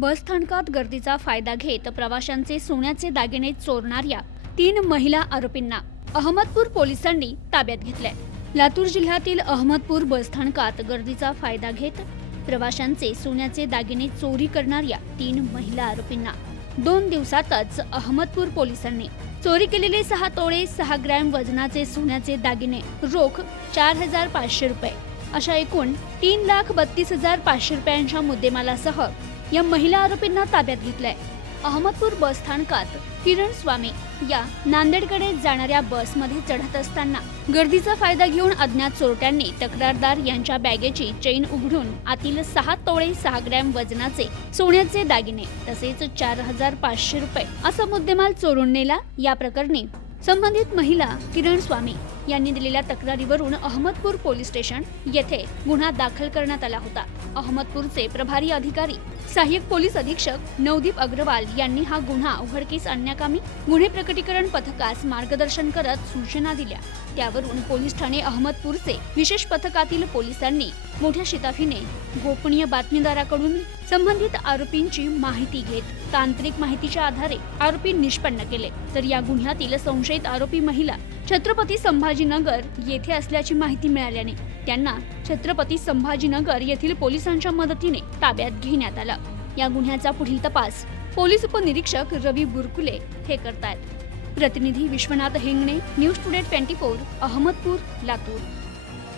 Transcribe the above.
बसस्थानकात गर्दीचा फायदा घेत प्रवाशांचे सोन्याचे दागिने चोरणाऱ्या तीन महिला आरोपींना अहमदपूर पोलिसांनी ताब्यात घेतलंय. लातूर जिल्ह्यातील अहमदपूर बसस्थानकात गर्दीचा फायदा घेत प्रवाशांचे सोन्याचे दागिने चोरी करणाऱ्या तीन महिला आरोपींना दोन दिवसातच अहमदपूर पोलिसांनी चोरी केलेले सहा तोळे सहा ग्रॅम वजनाचे सोन्याचे दागिने रोख चार हजार पाचशे रुपये अशा एकूण तीन लाख बत्तीस हजार पाचशे रुपयांच्या मुद्देमालासह या महिला आरोपींना ताब्यात घेतलंय. अहमदपूर बस स्थानकात किरण स्वामी या नांदेडकडे जाणाऱ्या बसमध्ये चढत असताना गर्दीचा फायदा घेऊन अज्ञात चोरट्यांनी तक्रारदार यांच्या बॅगेची चेन उघडून आतील सहा तोळे सहा ग्रॅम वजनाचे सोन्याचे दागिने तसेच चार हजार पाचशे रुपये असा मुद्देमाल चोरून नेला. या प्रकरणी संबंधित महिला किरण स्वामी यांनी दिलेल्या तक्रारीवरून अहमदपूर पोलीस स्टेशन येथे गुन्हा दाखल करण्यात आला होता. अहमदपूरचे प्रभारी अधिकारी सहाय्यक पोलीस अधीक्षक नवदीप अग्रवाल यांनी हा गुन्हा उघडकीस आणण्याकामी गुन्हे प्रकटीकरण पथकास मार्गदर्शन करत सूचना दिल्या. त्यावरून पोलीस ठाणे अहमदपूरचे विशेष पथकातील पोलिसांनी मोठ्या शिताफीने गोपनीय बातमीदाराकडून संबंधित आरोपींची माहिती घेत तांत्रिक माहितीच्या आधारे आरोपी निष्पन्न केले. तर या गुन्ह्यातील संशयित आरोपी महिला छत्रपती संभाजीनगर येथे असल्याची माहिती मिळाल्याने त्यांना छत्रपती संभाजीनगर येथील पोलिसांच्या मदतीने ताब्यात घेण्यात आलं. या गुन्ह्याचा पुढील तपास पोलीस उपनिरीक्षक रवी बुरकुले हे करतायत. प्रतिनिधी Vishwanath Hengane news today twenty four Ahmedpur Latur.